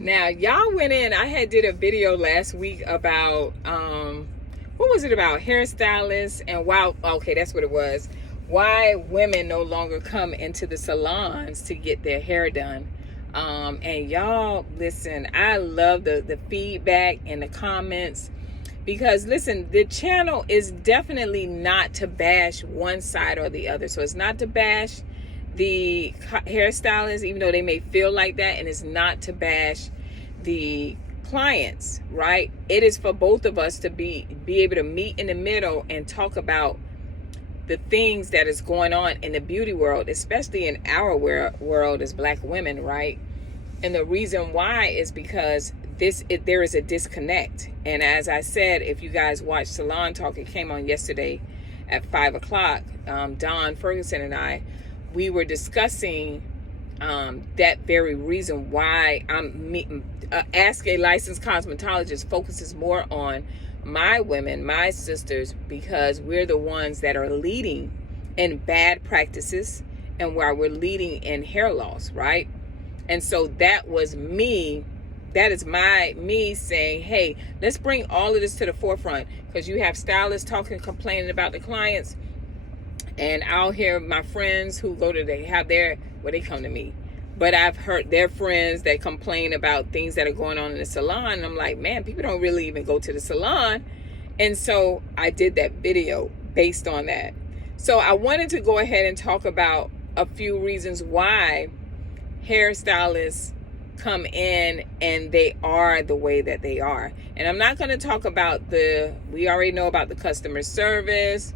Now, y'all went in, I did a video last week about, what was it about? Hairstylists and why, okay, that's what it was. Why women no longer come into the salons to get their hair done. And y'all, listen, I love the feedback and the comments because, listen, the channel is definitely not to bash one side or the other. So it's not to bash the hairstylists, even though they may feel like that, and it's not to bash the clients, right? It is for both of us to be able to meet in the middle and talk about the things that is going on in the beauty world, especially in our world as Black women, right? And the reason why is because there is a disconnect. And as I said, if you guys watched Salon Talk, it came on yesterday at 5 o'clock. Dawn Ferguson and we were discussing that very reason why Ask a Licensed Cosmetologist focuses more on my women, my sisters, because we're the ones that are leading in bad practices and where we're leading in hair loss, right? And so that was me. That is me saying, hey, let's bring all of this to the forefront, because you have stylists talking, complaining about the clients. And I'll hear my friends who they come to me. But I've heard their friends that complain about things that are going on in the salon. And I'm like, man, people don't really even go to the salon. And so I did that video based on that. So I wanted to go ahead and talk about a few reasons why hairstylists come in and they are the way that they are. And I'm not going to talk about we already know about the customer service.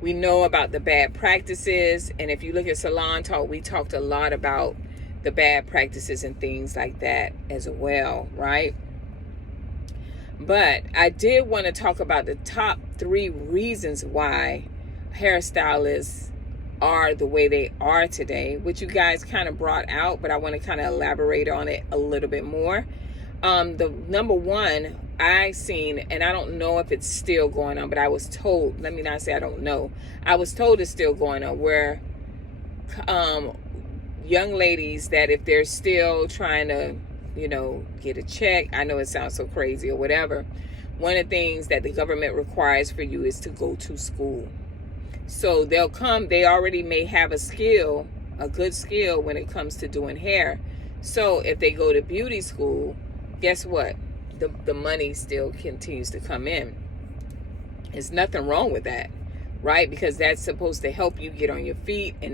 We know about the bad practices. And if you look at Salon Talk, we talked a lot about the bad practices and things like that as well, right? But I did want to talk about the top 3 reasons why hairstylists are the way they are today, which you guys kind of brought out, but I want to kind of elaborate on it a little bit more. The number one I seen, and I don't know if it's still going on, but I was told, let me not say I don't know, I was told it's still going on, where young ladies that if they're still trying to, get a check, I know it sounds so crazy or whatever, one of the things that the government requires for you is to go to school. So they'll come, they already may have a good skill when it comes to doing hair. So if they go to beauty school, guess what? The money still continues to come in. There's nothing wrong with that, right? Because that's supposed to help you get on your feet and,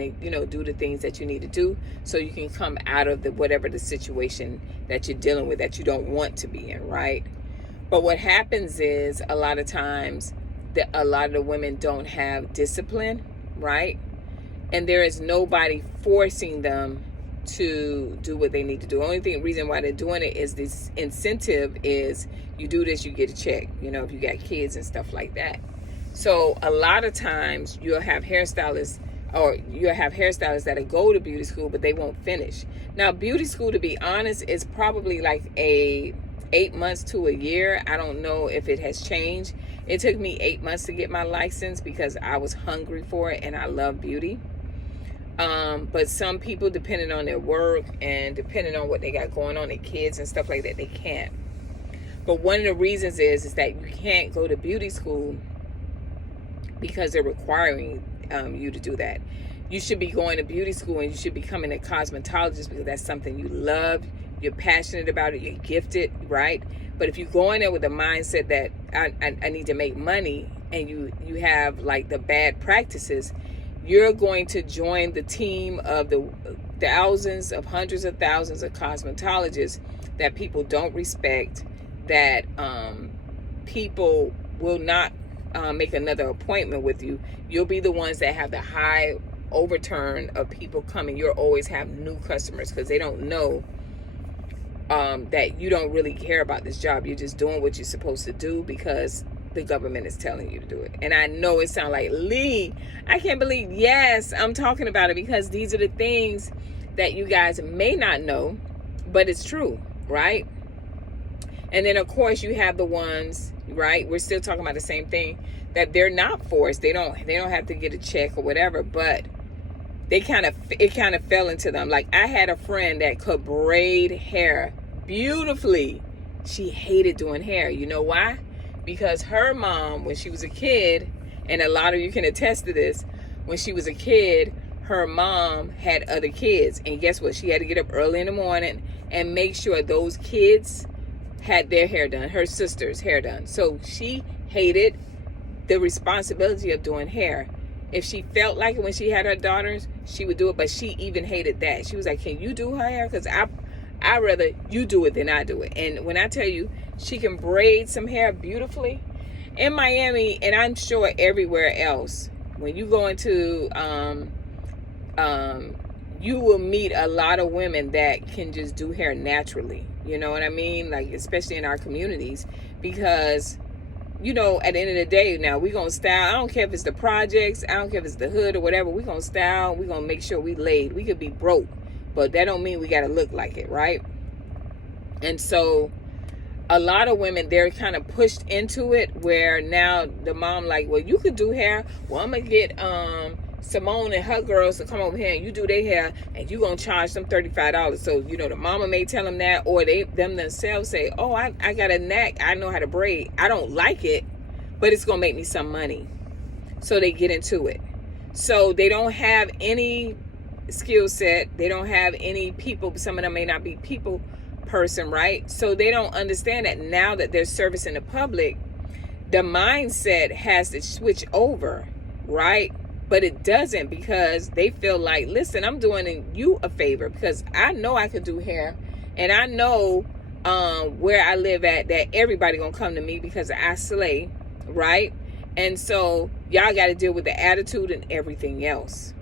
do the things that you need to do so you can come out of whatever the situation that you're dealing with that you don't want to be in, right? But what happens is a lot of times a lot of the women don't have discipline, right? And there is nobody forcing them to do what they need to do. The only reason why they're doing it is this incentive is you do this, you get a check, if you got kids and stuff like that. So a lot of times you'll have hairstylists that go to beauty school, but they won't finish. Now, beauty school, to be honest, is probably like 8 months to a year. I don't know if it has changed. It took me 8 months to get my license because I was hungry for it and I love beauty. But some people, depending on their work and depending on what they got going on, their kids and stuff like that, they can't. But one of the reasons is that you can't go to beauty school because they're requiring you to do that. You should be going to beauty school and you should be becoming a cosmetologist because that's something you love, you're passionate about it, you're gifted, right? But if you go in there with the mindset that I need to make money, and you have like the bad practices, you're going to join the team of the hundreds of thousands of cosmetologists that people don't respect, that people will not make another appointment with you. You'll be the ones that have the high overturn of people coming. You'll always have new customers because they don't know that you don't really care about this job. You're just doing what you're supposed to do because the government is telling you to do it. And I know it sounds like, Lee, I can't believe, yes, I'm talking about it because these are the things that you guys may not know, but it's true, right? And then of course you have the ones, right? We're still talking about the same thing, that they're not forced. They don't have to get a check or whatever, but it kind of fell into them. Like I had a friend that could braid hair beautifully. She hated doing hair. You know why? Because her mom, when she was a kid, and a lot of you can attest to this, when she was a kid, her mom had other kids. And guess what? She had to get up early in the morning and make sure those kids had their hair done, her sister's hair done. So she hated the responsibility of doing hair. If she felt like it when she had her daughters, she would do it, but she even hated that. She was like, can you do her hair? Because I'd rather you do it than I do it. And when I tell you, she can braid some hair beautifully. In Miami, and I'm sure everywhere else, when you go into, you will meet a lot of women that can just do hair naturally. You know what I mean? Like, especially in our communities, because, you know, at the end of the day, now we're going to style. I don't care if it's the projects. I don't care if it's the hood or whatever. We're going to style. We're going to make sure we laid. We could be broke, but that don't mean we got to look like it, right? And so a lot of women, they're kind of pushed into it, where now the mom like, well, you could do hair. Well, I'm going to get Simone and her girls to come over here and you do their hair, and you going to charge them $35. So, you know, the mama may tell them that, or them themselves say, oh, I got a knack. I know how to braid. I don't like it, but it's going to make me some money. So they get into it. So they don't have any skill set. They don't have any people. Some of them may not be people person, right? So they don't understand that now that they're servicing the public, the mindset has to switch over, right? But it doesn't, because they feel like, listen, I'm doing you a favor because I know I could do hair, and I know where I live at, that everybody gonna come to me because I slay, right? And so y'all got to deal with the attitude and everything else,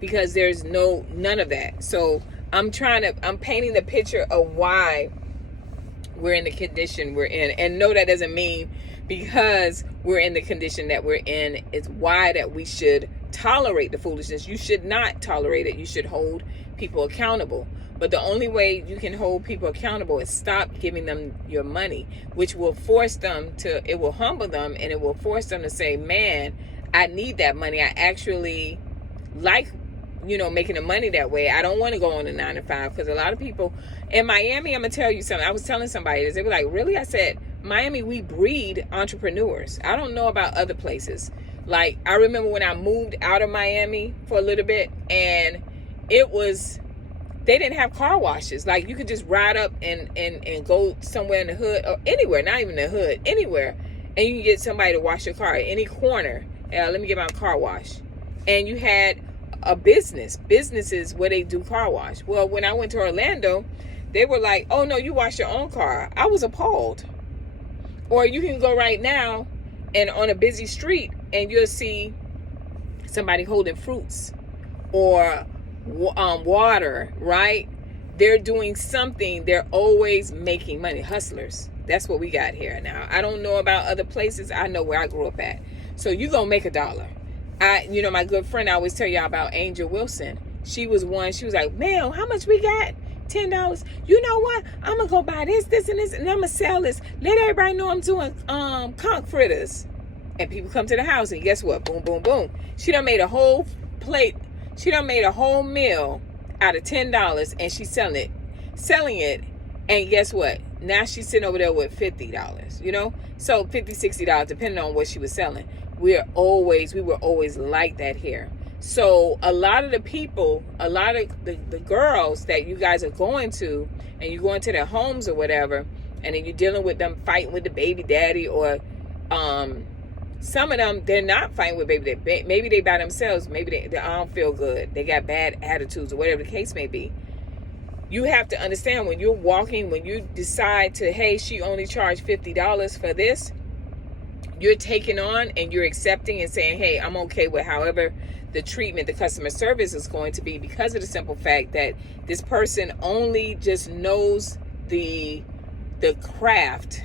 because there's none of that. So I'm painting the picture of why we're in the condition we're in. And no, that doesn't mean because we're in the condition that we're in, it's why that we should tolerate the foolishness. You should not tolerate it. You should hold people accountable. But the only way you can hold people accountable is stop giving them your money, which will force them to, it will humble them, and it will force them to say, man, I need that money. I actually like, you know, making the money that way. I don't want to go on a 9 to 5, because a lot of people in Miami, I'm gonna tell you something. I was telling somebody this. They were like, really? I said, Miami, we breed entrepreneurs. I don't know about other places. Like, I remember when I moved out of Miami for a little bit, and it was, they didn't have car washes. Like, you could just ride up and go somewhere in the hood, or anywhere, not even the hood, anywhere, and you can get somebody to wash your car at any corner. Let me get my car wash. And you had a businesses where they do car wash. Well, when I went to Orlando, they were like, oh no, you wash your own car. I was appalled. Or you can go right now and on a busy street, and you'll see somebody holding fruits or water, right? They're doing something. They're always making money. Hustlers. That's what we got here now. I don't know about other places. I know where I grew up at. So you gonna make $1. You know, my good friend, I always tell y'all about Angel Wilson. She was one. She was like, man, how much we got? $10. You know what? I'm gonna go buy this, and this, and I'm gonna sell this. Let everybody know I'm doing conch fritters. And people come to the house, and guess what? Boom, boom, boom. She done made a whole plate. She done made a whole meal out of $10, and she's selling it. And guess what? Now she's sitting over there with $50. You know, so $50, $60, depending on what she was selling. We were always like that here. So a lot of the people, a lot of the girls that you guys are going to, and you go into their homes or whatever, and then you're dealing with them fighting with the baby daddy, or some of them, they're not fighting with baby daddy. Maybe they by themselves. Maybe they don't feel good. They got bad attitudes or whatever the case may be. You have to understand, when you're walking, when you decide to, hey, she only charged $50 for this, you're taking on and you're accepting and saying, hey, I'm okay with however the treatment, the customer service is going to be, because of the simple fact that this person only just knows the craft.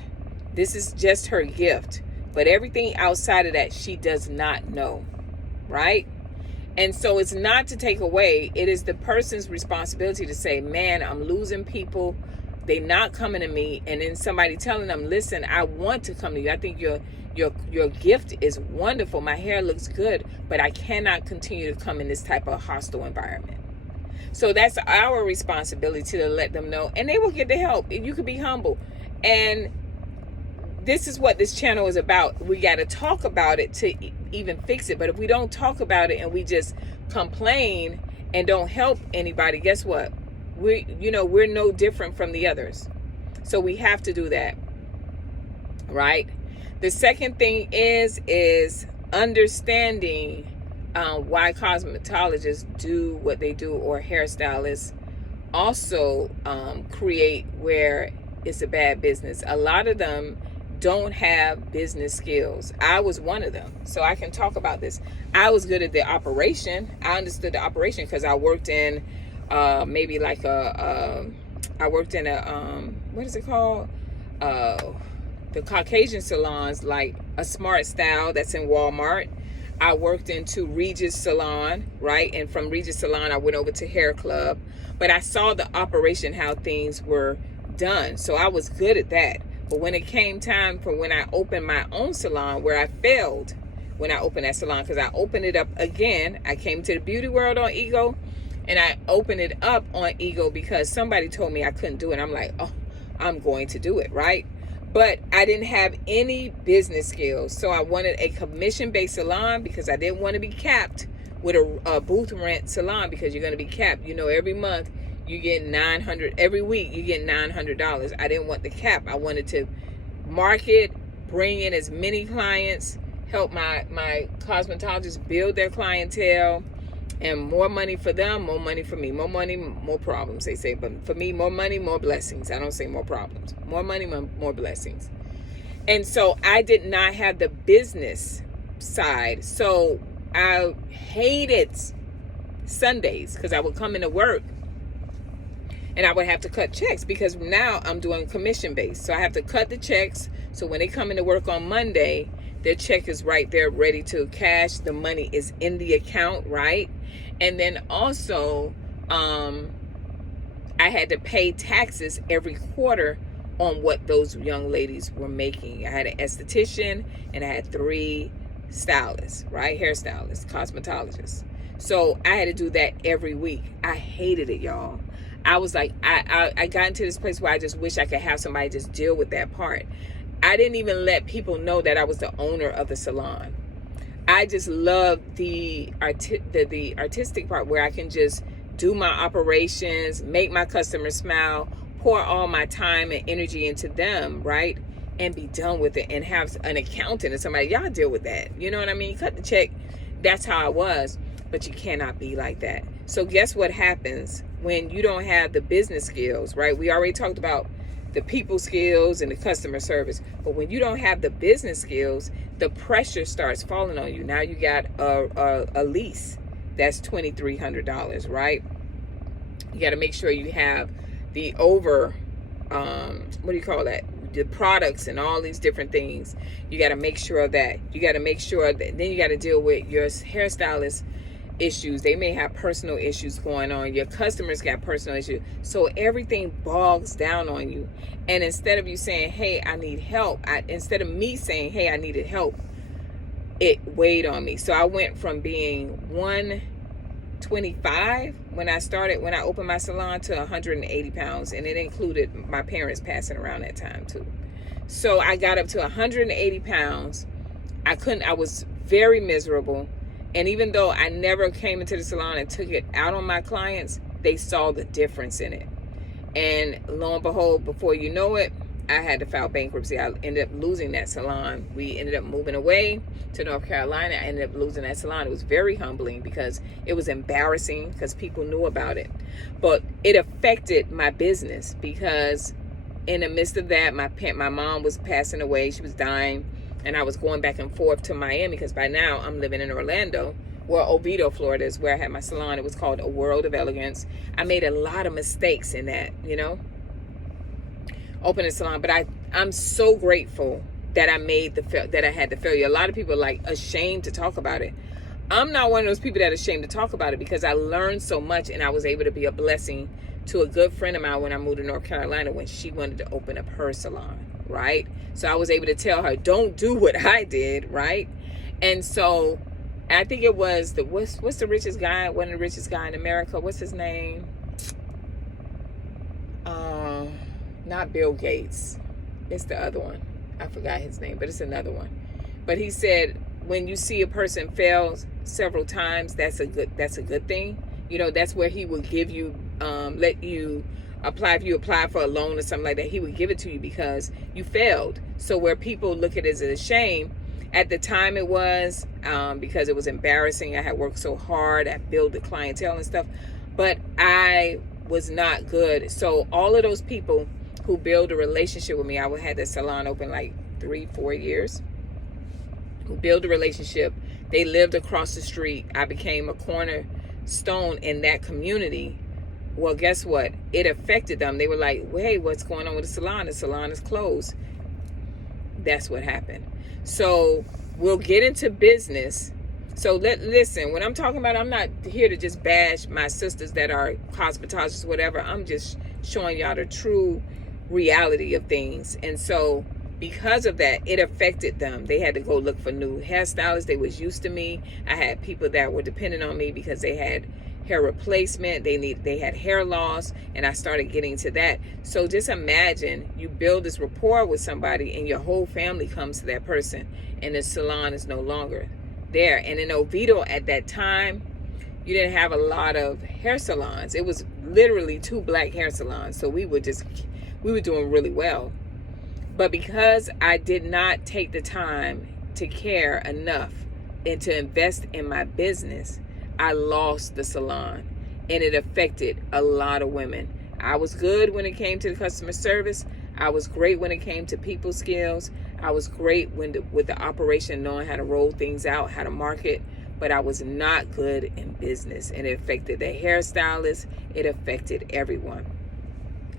This is just her gift. But everything outside of that, she does not know, right? And so it's not to take away. It is the person's responsibility to say, man, I'm losing people. They're not coming to me. And then somebody telling them, listen, I want to come to you. I think your gift is wonderful. My hair looks good, but I cannot continue to come in this type of hostile environment. So that's our responsibility to let them know, and they will get the help. You can be humble. And this is what this channel is about. We got to talk about it to even fix it. But if we don't talk about it and we just complain and don't help anybody, guess what? We're no different from the others. So we have to do that, right? The second thing is understanding why cosmetologists do what they do, or hairstylists also create where it's a bad business. A lot of them don't have business skills. I was one of them, so I can talk about this. I was good at the operation. I understood the operation because I worked in maybe like I worked in a what is it called? The Caucasian salons, like a Smart Style that's in Walmart. I worked into Regis Salon, right? And from Regis Salon, I went over to Hair Club. But I saw the operation, how things were done. So I was good at that. But when it came time for when I opened my own salon, where I failed when I opened that salon, because I opened it up again. I came to the beauty world on Ego, and I opened it up on Ego because somebody told me I couldn't do it. I'm like, oh, I'm going to do it, right? But I didn't have any business skills. So I wanted a commission-based salon because I didn't want to be capped with a booth rent salon, because you're going to be capped. Every month you get $900. Every week you get $900. I didn't want the cap. I wanted to market, bring in as many clients, help my cosmetologists build their clientele, and more money for them, more money for me. More money, more problems, they say. But for me, more money, more blessings. I don't say more problems. More money, more blessings. And so I did not have the business side. So I hated Sundays because I would come into work and I would have to cut checks, because now I'm doing commission based. So I have to cut the checks. So when they come into work on Monday, their check is right there ready to cash. The money is in the account, right? And then also, I had to pay taxes every quarter on what those young ladies were making. I had an esthetician and I had 3 stylists, right? Hairstylists, cosmetologists. So I had to do that every week. I hated it, y'all. I was like, I got into this place where I just wish I could have somebody just deal with that part. I didn't even let people know that I was the owner of the salon. I just love the artistic part where I can just do my operations, make my customers smile, pour all my time and energy into them, right? And be done with it, and have an accountant and somebody, y'all deal with that. You know what I mean? Cut the check. That's how I was. But you cannot be like that. So guess what happens when you don't have the business skills, right? We already talked about the people skills and the customer service. But when you don't have the business skills, the pressure starts falling on you. Now you got a lease that's $2,300, right? You got to make sure you have the what do you call that? The products and all these different things. You got to make sure of that. You got to make sure that then you got to deal with your hairstylist issues. They may have personal issues going on. Your customers got personal issues. So everything bogs down on you. And instead of you saying, hey, I need help, instead of me saying, hey, I needed help, it weighed on me. So I went from being 125 when I opened my salon to 180 pounds. And it included my parents passing around that time too. So I got up to 180 pounds. I was very miserable. And even though I never came into the salon and took it out on my clients, they saw the difference in it. And lo and behold, before you know it, I had to file bankruptcy. I ended up losing that salon. We ended up moving away to North Carolina. I ended up losing that salon. It was very humbling because it was embarrassing because people knew about it. But it affected my business because in the midst of that, my mom was passing away. She was dying. And I was going back and forth to Miami because by now I'm living in Orlando, Oviedo, Florida is where I had my salon. It was called A World of Elegance. I made a lot of mistakes in that, opening a salon. But I'm so grateful that I had the failure. A lot of people are like ashamed to talk about it. I'm not one of those people that are ashamed to talk about it because I learned so much and I was able to be a blessing to a good friend of mine when I moved to North Carolina when she wanted to open up her salon. Right? So I was able to tell her, don't do what I did, right? And so I think it was what's the richest guy? One of the richest guy in America. What's his name? Not Bill Gates. It's the other one. I forgot his name, but it's another one. But he said, when you see a person fail several times, that's a good thing. You know, that's where he will give you, let you apply. If you apply for a loan or something like that, he would give it to you because you failed. So where people look at it as a shame, at the time it was, because it was embarrassing. I had worked so hard. I built the clientele and stuff, but I was not good. So all of those people who build a relationship with me, I had the salon open like 3-4 years, who build a relationship. They lived across the street. I became a cornerstone in that community. Well, guess what? It affected them. They were like, well, hey, what's going on with the salon? The salon is closed. That's what happened. So we'll get into business. So listen, when I'm talking about, I'm not here to just bash my sisters that are cosmetologists, whatever. I'm just showing y'all the true reality of things. And so because of that, it affected them. They had to go look for new hairstylists. They was used to me. I had people that were dependent on me because they had hair replacement. They had hair loss, and I started getting to that. So just imagine you build this rapport with somebody and your whole family comes to that person and the salon is no longer there. And in Oviedo at that time, you didn't have a lot of hair salons. It was literally 2 black hair salons. So we were doing really well. But because I did not take the time to care enough and to invest in my business, I lost the salon, and it affected a lot of women. I was good when it came to the customer service. I was great when it came to people skills. I was great with the operation, knowing how to roll things out, how to market, but I was not good in business, and it affected the hairstylist. It affected everyone.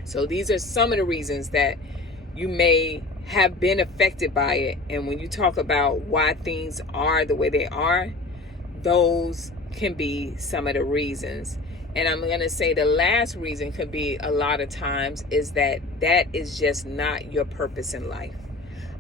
So these are some of the reasons that you may have been affected by it. And when you talk about why things are the way they are, those can be some of the reasons. And I'm going to say the last reason could be a lot of times is that is just not your purpose in life.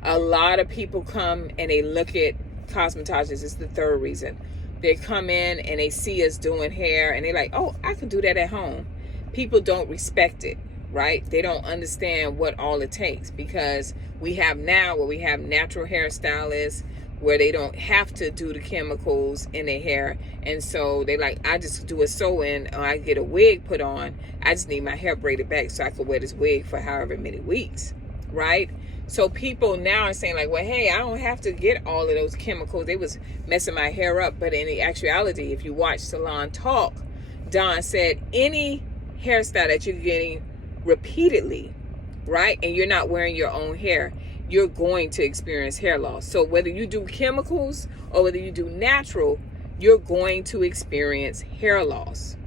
A lot of people come and they look at cosmetologists. It's the third reason. They come in and they see us doing hair and they're like, oh, I can do that at home. People don't respect it, right? They don't understand what all it takes, because we have now where we have natural hairstylists where they don't have to do the chemicals in their hair. And so they like, I just do a sew-in, or I get a wig put on. I just need my hair braided back so I can wear this wig for however many weeks, right? So people now are saying like, well, hey, I don't have to get all of those chemicals. They was messing my hair up. But in the actuality, if you watch Salon Talk, Don said any hairstyle that you're getting repeatedly, right, and you're not wearing your own hair, you're going to experience hair loss. So whether you do chemicals or whether you do natural, you're going to experience hair loss.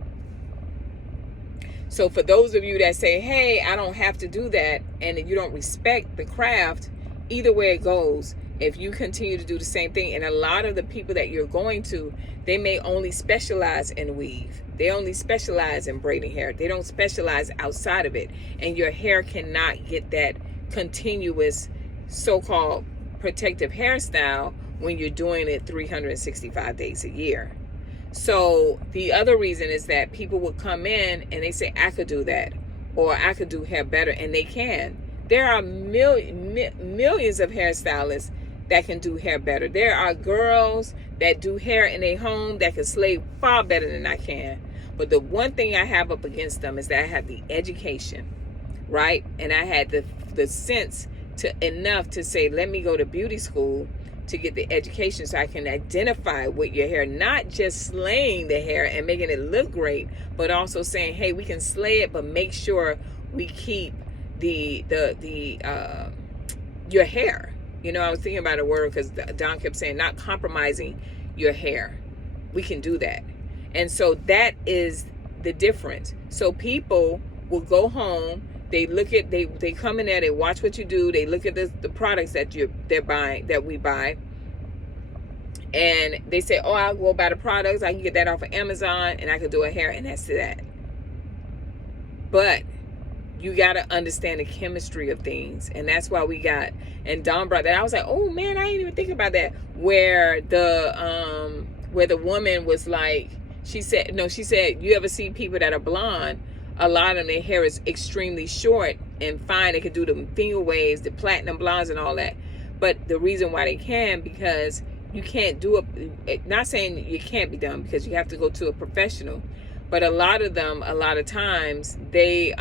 So for those of you that say, hey, I don't have to do that, and you don't respect the craft, either way it goes, if you continue to do the same thing, and a lot of the people that you're going to, they may only specialize in weave. They only specialize in braiding hair. They don't specialize outside of it. And your hair cannot get that continuous so-called protective hairstyle when you're doing it 365 days a year. So the other reason is that people will come in and they say, I could do that, or I could do hair better, and they can. There are millions of hairstylists that can do hair better. There are girls that do hair in a home that can slay far better than I can. But the one thing I have up against them is that I have the education, right? And I had the sense enough to say, let me go to beauty school to get the education so I can identify with your hair, not just slaying the hair and making it look great, but also saying, hey, we can slay it, but make sure we keep your hair. You know, I was thinking about a word because Don kept saying not compromising your hair. We can do that. And so that is the difference. So people will go home, they look at, they come in there, they watch what you do, they look at the products that they're buying, that we buy, and they say, oh, I'll go buy the products, I can get that off of Amazon, and I can do a hair, and that's that. But you got to understand the chemistry of things, and that's why we and Don brought that. I was like, oh man, I didn't even think about that, where the where the woman was like, she said, you ever see people that are blonde? A lot of them, their hair is extremely short and fine. They can do the finger waves, the platinum blondes and all that. But the reason why they can, because you can't do it, not saying it can't be done, because you have to go to a professional. But a lot of them, a lot of times, they're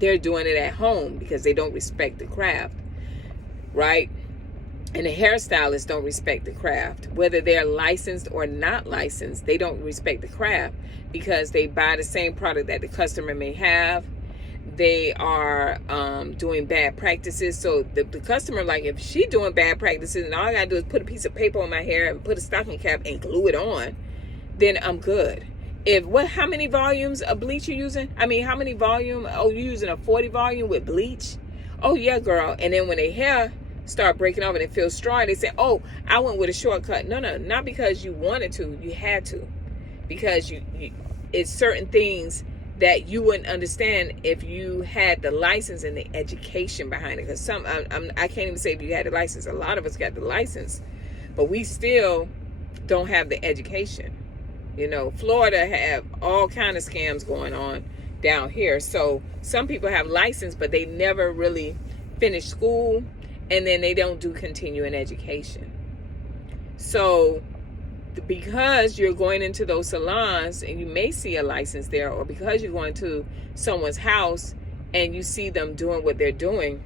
doing it at home because they don't respect the craft, right? And the hairstylists don't respect the craft. Whether they're licensed or not licensed, they don't respect the craft because they buy the same product that the customer may have. They are doing bad practices. So the customer, like, if she doing bad practices and all I gotta do is put a piece of paper on my hair and put a stocking cap and glue it on, then I'm good. How many volumes of bleach you using? I mean, how many volume? Oh, you using a 40 volume with bleach? Oh yeah, girl. And then when their hair start breaking off and it feels strong, they say, oh, I went with a shortcut. No, not because you wanted to, you had to, because you it's certain things that you wouldn't understand if you had the license and the education behind it. Because I can't even say if you had the license. A lot of us got the license, but we still don't have the education. Florida have all kind of scams going on down here. So some people have license, but they never really finish school, and then they don't do continuing education. So because you're going into those salons and you may see a license there, or because you're going to someone's house and you see them doing what they're doing,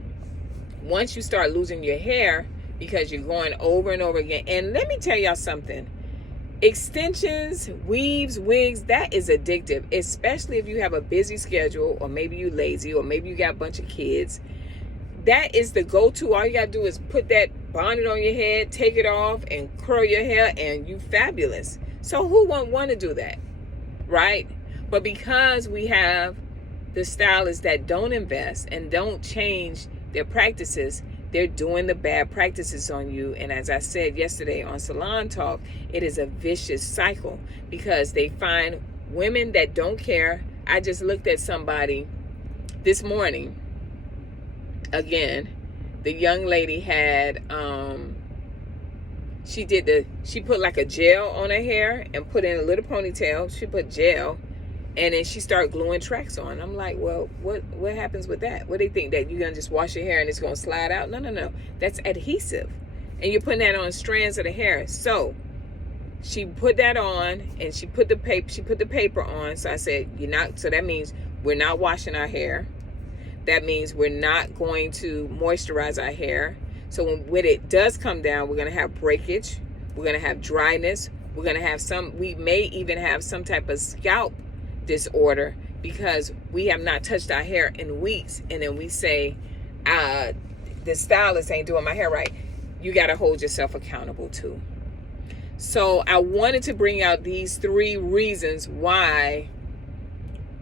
once you start losing your hair because you're going over and over again, and let me tell y'all something, extensions, weaves, wigs, that is addictive, especially if you have a busy schedule, or maybe you lazy, or maybe you got a bunch of kids. That is the go-to. All you got to do is put that bonnet on your head, take it off, and curl your hair, and you fabulous. So who wouldn't want to do that, right? But because we have the stylists that don't invest and don't change their practices, they're doing the bad practices on you. And as I said yesterday on Salon Talk, it is a vicious cycle because they find women that don't care. I just looked at somebody this morning. Again, the young lady had, she put like a gel on her hair and put in a little ponytail. She put gel, and then she started gluing tracks on. I'm like, well, what happens with that? What do they think, that you're going to just wash your hair and it's going to slide out? No. That's adhesive. And you're putting that on strands of the hair. So she put that on, and she put the paper on. So I said, so that means we're not washing our hair. That means we're not going to moisturize our hair. So when it does come down, we're going to have breakage. We're going to have dryness. We're going to have we may even have some type of scalp disorder because we have not touched our hair in weeks. And then we say, the stylist ain't doing my hair right. You got to hold yourself accountable too. So I wanted to bring out these 3 reasons why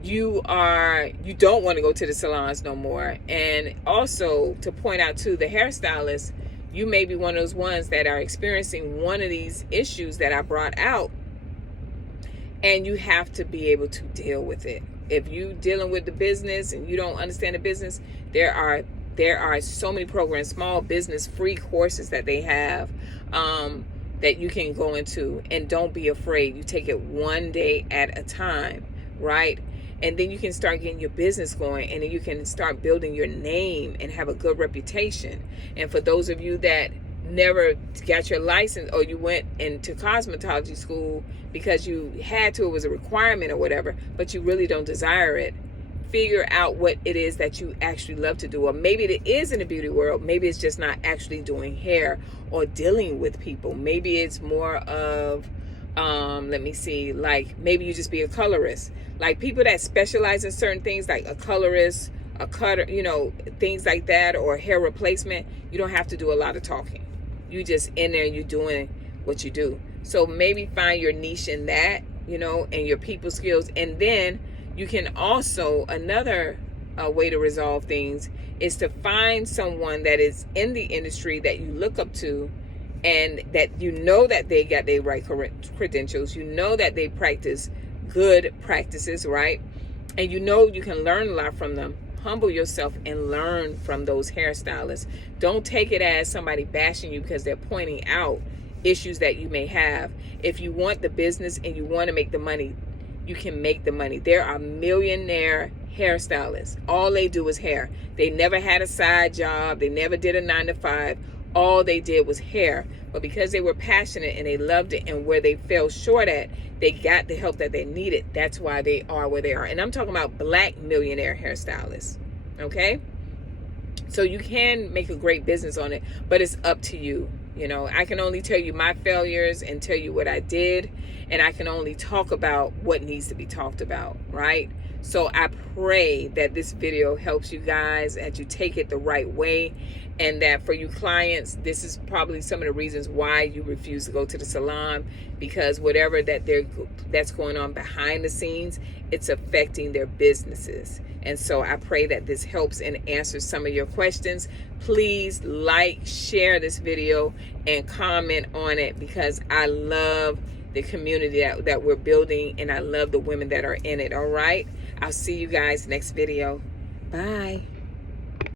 you don't want to go to the salons no more. And also to point out to the hairstylists, you may be one of those ones that are experiencing one of these issues that I brought out, and you have to be able to deal with it. If you dealing with the business and you don't understand the business, there are so many programs, small business free courses that they have that you can go into, and don't be afraid. You take it one day at a time, right? And then you can start getting your business going, and then you can start building your name and have a good reputation. And for those of you that never got your license, or you went into cosmetology school because you had to, it was a requirement or whatever, but you really don't desire it, figure out what it is that you actually love to do. Or maybe it is in the beauty world. Maybe it's just not actually doing hair or dealing with people. Maybe it's more of, like maybe you just be a colorist. Like people that specialize in certain things, like a colorist, a cutter, things like that, or hair replacement, you don't have to do a lot of talking. You just in there, you're doing what you do. So maybe find your niche in that, and your people skills. And then you can also, another way to resolve things is to find someone that is in the industry that you look up to, and that that they got their right credentials, that they practice good practices, right? And you can learn a lot from them. Humble yourself and learn from those hairstylists. Don't take it as somebody bashing you because they're pointing out issues that you may have. If you want the business and you want to make the money, you can make the money. There are millionaire hairstylists. All they do is hair. They never had a side job. They never did a 9-to-5. All they did was hair. But because they were passionate and they loved it, and where they fell short at, they got the help that they needed. That's why they are where they are. And I'm talking about Black millionaire hairstylists. Okay? So you can make a great business on it, but it's up to you. You know, I can only tell you my failures and tell you what I did, and I can only talk about what needs to be talked about, right? So I pray that this video helps you guys, that you take it the right way, and that for you clients, this is probably some of the reasons why you refuse to go to the salon, because whatever that's going on behind the scenes, it's affecting their businesses. And so I pray that this helps and answers some of your questions. Please like, share this video, and comment on it, because I love the community that we're building, and I love the women that are in it. All right, I'll see you guys next video. Bye.